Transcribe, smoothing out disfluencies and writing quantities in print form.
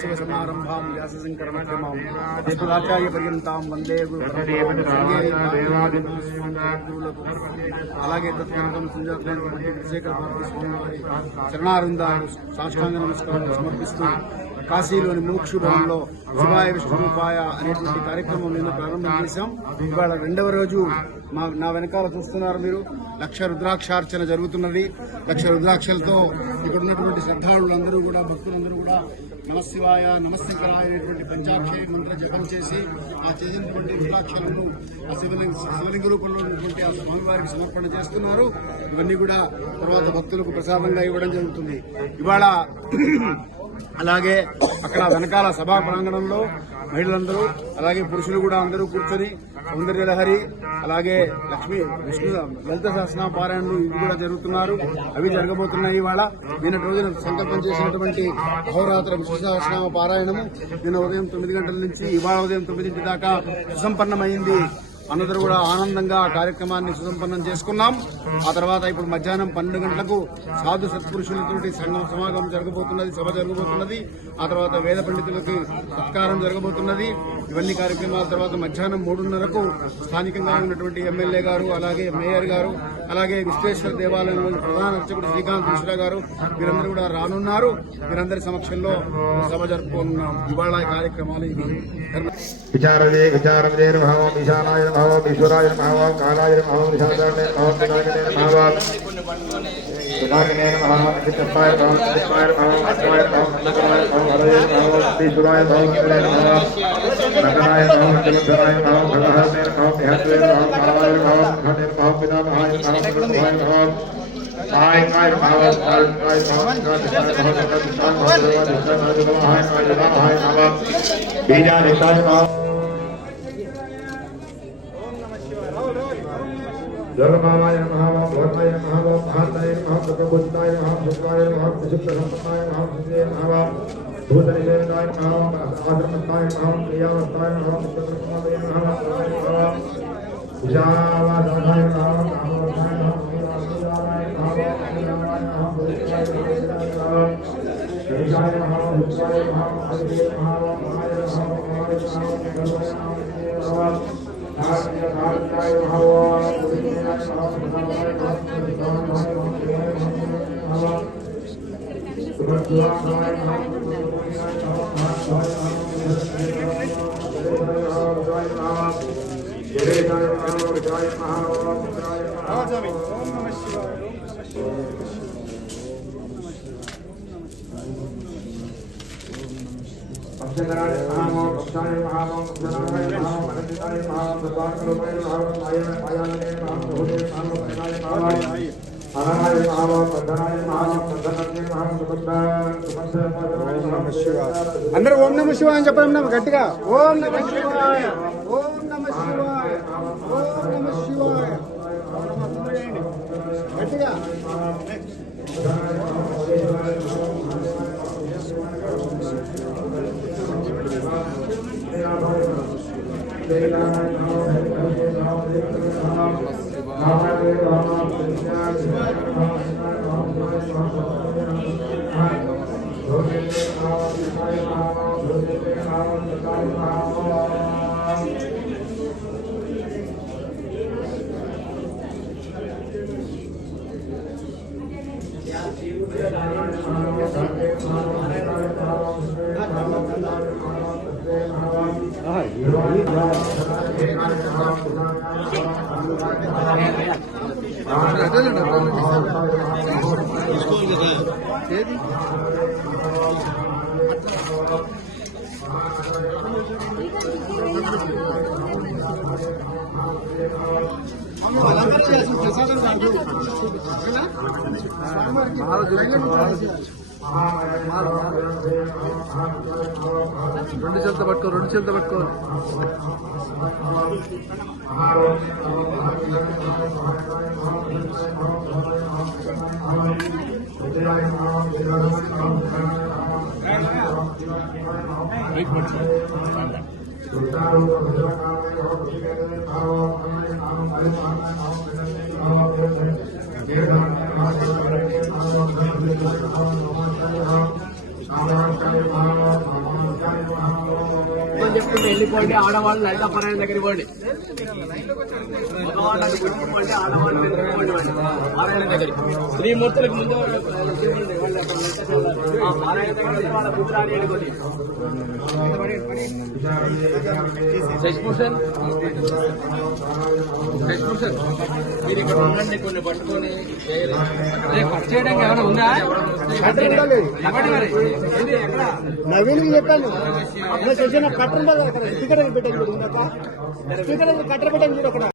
सदाशिवसमारम्भां व्यासशङ्करमध्यमां अस्मदाचार्यपर्यन्तां वन्दे అలాగే తత్కనకం సుందరమైనటువంటి విజయకర స్వామి వారి చరణారుందాలు సాష్టాంగ నమస్కారాలు సమర్పిస్తూ కాశీలోని మోక్ష భవన్లో శివాయ విష్ణురూపాయ అనేటువంటి కార్యక్రమం నిన్న ప్రారంభం చేశాం. ఇవాళ రెండవ రోజు నా వెనకాల చూస్తున్నారు మీరు. 1,00,000 రుద్రాక్షార్చన జరుగుతున్నది. 1,00,000 రుద్రాక్షలతో ఇక్కడ ఉన్నటువంటి శ్రద్ధాళులందరూ కూడా భక్తులందరూ కూడా నమశివాయ నమశంకరాయ అనేటువంటి పంచాక్షరి మంత్ర జపం చేసి ఆ చేసినటువంటి రుద్రాక్షలను ఆ శివలింగ రూపంలో ఉన్నటువంటి ఆ స్వామివారికి సమర్పణ చేస్తున్నారు. ఇవన్నీ కూడా తర్వాత భక్తులకు ప్రసాదంగా ఇవ్వడం జరుగుతుంది. ఇవాళ అలాగే అక్కడ వెనకాల సభా ప్రాంగణంలో మహిళలందరూ అలాగే పురుషులు కూడా అందరూ కూర్చొని సౌందర్యలహరి అలాగే లక్ష్మీ విష్ణు లలిత సహస్రనామ పారాయణలు ఇవి కూడా జరుగుతున్నారు. అవి జరగబోతున్నాయి. ఇవాళ నిన్నటి రోజున సంకల్పం చేసినటువంటి అహోరాత్ర విష్ణు సహస్రనామ పారాయణము నిన్న ఉదయం 9 గంటల నుంచి ఇవాళ ఉదయం 9 దాకా సుసంపన్నమైంది. అందరూ కూడా ఆనందంగా ఆ కార్యక్రమాన్ని సుసంపన్నం చేసుకున్నాం. ఆ తర్వాత ఇప్పుడు మధ్యాహ్నం 12 గంటలకు సాధు సత్పురుషులతోటి సమాగమం జరగబోతున్నది, సభ జరగబోతున్నది. ఆ తర్వాత వేద పండితులకి సత్కారం జరగబోతున్నది. ఇవన్నీ కార్యక్రమాల తర్వాత మధ్యాహ్నం 3:30కు స్థానికంగా ఉన్నటువంటి ఎమ్మెల్యే గారు అలాగే మేయర్ గారు అలాగే విశ్వేశ్వర దేవాలయంలోని ప్రధాన అర్చకుడు శ్రీకాంత్ మిశ్రా గారు వీరందరూ కూడా రానున్నారు. వీరందరి సమక్షంలో సభ జరుపుకున్నాం. ఇవాళ కార్యక్రమాలు ఇవి. విచారదే భావం ఈశానాయ భావం ఈశ్వరాయ భావం కాలాయ భావం విశాలాయ భావం వినాయకనే భావం వినాయకనే భావం అఖిలస్థాయ భావం అఖిలస్థాయ భావం అఖిలాయ భావం అఖిలాయ భావం హరయ భావం ఈశ్వరాయ భావం వినాయకనే భావం నగరాయ భావం జలధరాయ భావం భగహరనే భావం నిహత్వే భావం కాలాయ భావం ఘటే భావం వినామహాయ భావం భగవాయ భావం Hai hai bhavat hai hai bhavat hai bija nishay bhavat Dharmaya Maha Dharmaya Maha Bhartaya Maha Prabhupada Maha Sukhaya Maha Prasudha Sampaya Maha Sudhya Maha Bhutanidaya Maha Adharmataya Maha Priyavataya Maha Muttakramadaya Maha Maha Ujavadaya Maha Maha అందరూ ఓం నమ శివాయ అని చెప్పండి గట్టిగా. ఓం నమ శివాయ ఓం నమ శివాయ ఓం నమ శివాయ గట్టిగా. రెండు చేతులు పట్టుకోవాలి. Right. అని చెప్పుకుంటే వెళ్ళిపోండి. ఆడవాళ్ళు లలిత పరాయణ దగ్గరికి పోండి. మగవాళ్ళని గుర్తుపోండి, ఆడవాళ్ళని గుర్తుపోండి. పారాయణ దగ్గరికి శ్రీమూర్తులకు ముందు పారాయణ దగ్గర వాళ్ళ పుత్రాన్ని అనుకోండి. శశిభూషణ్ మీరు ఇక్కడ ఉండండి. కొన్ని పట్టుకొని కట్ చేయడానికి ఏమైనా ఉందా? నవీన్ చెప్పాను కట్టర్ పెట్టాను, కట్టర్ పెట్టాను.